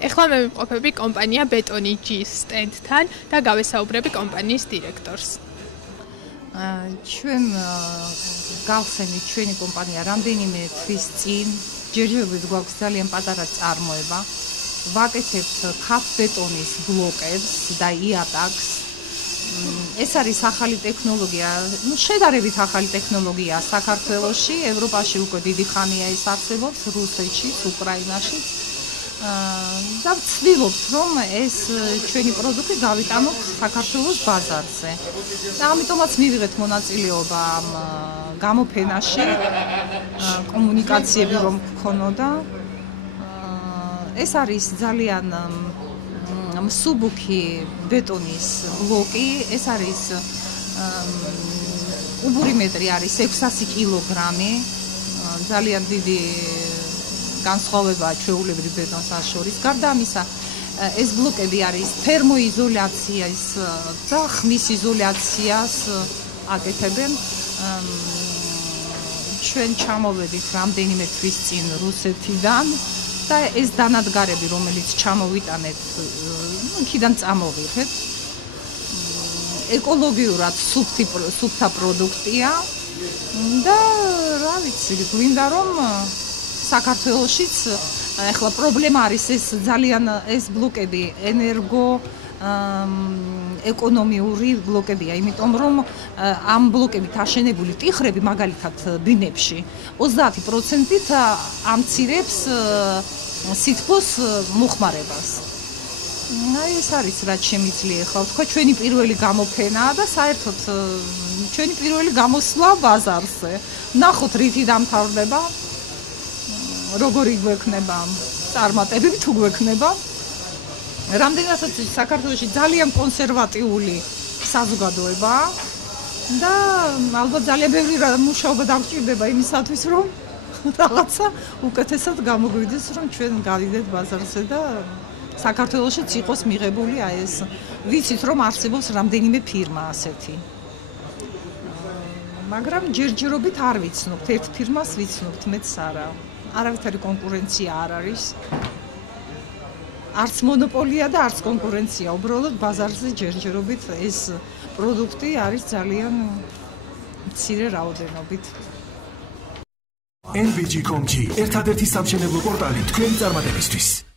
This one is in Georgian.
ეხლა მე ვიმყოფები კომპანია Betoni G-ის სტენდთან და გავესაუბრები კომპანიის დირექტორს. ჩვენ გავხსენით ჩვენი კომპანია რამდენიმე თვის წინ, ჯერჯერობით გვაქვს ძალიან პატარა წარმოება. ვაკეთებთ ქაფ-ბეტონის ბლოკებს და იატაკს. ეს არის ახალი ტექნოლოგია, შედარებით ახალი ტექნოლოგია საქართველოში, ევროპაში უკვე დიდი ხანია ეს არსებობს, რუსეთში, უკრაინაში. და ვცდილობთ, რომ ეს ჩვენი პროდუქტი გავიტანოთ საქართველოს ბაზარზე. და ამიტომაც მივიღეთ მონაწილეობა ამ გამოფენაში, კომუნიკაციები რომ გქონოდა. ეს არის ძალიან მსუბუქი ბეტონის ბლოკი, ეს არის კუბური მეტრი არის 600 კილოგრამი, ძალიან დიდი განსხვავებაა ჩვეულებრივ ბეტონს შორის. გარდა ამისა, ეს ბლოკები არის თერმოიზოლაციის და ხმის იზოლაციას აკეთებენ. ჩვენ ჩამოვედით რამდენიმე თვის წინ რუსეთიდან და ეს დანადგარები, რომელიც ჩამოვიტანეთ, იქიდან წამოვიღეთ. ეკოლოგიურად სუფთა პროდუქტია და რა ვიცი, გვინდა რომ საქართველოშიც ახლა პრობლემა არის ეს ძალიან ეს ბლოკები ენერგო ეკონომიური ბლოკებია, იმიტომ რომ ამ ბლოკებით აშენებული ტიხრები მაგალითად ბინებში 30%-ით ამცირებს სითბოს მოხმარებას. აი ეს არის რაც შემიძლია ახლა თქვა ჩვენი პირველი გამოფენაა და საერთოდ ჩვენი პირველი გამოსვლა ბაზარზე. ნახოთ რითი დამთავრდება. როგორი გვექნება წარმატებები თუ გვექნება. რამდენადაც საქართველოში ძალიან კონსერვატიული საზოგადოებაა და ალბათ ძალიან ბევრი მუშაობა დაგჭირდება იმისათვის, რომ რაღაცა უკეთესად გამოგვიდეს, რომ ჩვენ გავიდეთ ბაზარზე და საქართველოშიც იყოს მიღებული აი ეს. ვიცით, რომ არსებობს რამდენიმე ფირმა ასეთი. მაგრამ ჯერჯერობით არ ვიცნობთ, ერთ ფირმას ვიცნობთ, მეც არა. არავითარი კონკურენცია არ არის. არც მონოპოლია და არც კონკურენცია, უბრალოდ ბაზარზე ჯერჯერობით ეს პროდუქტი არის ძალიან მცირე რაოდენობით. NBG.com-ი ერთადერთი სამშენებლო პორტალი თქვენი წარმატებისთვის.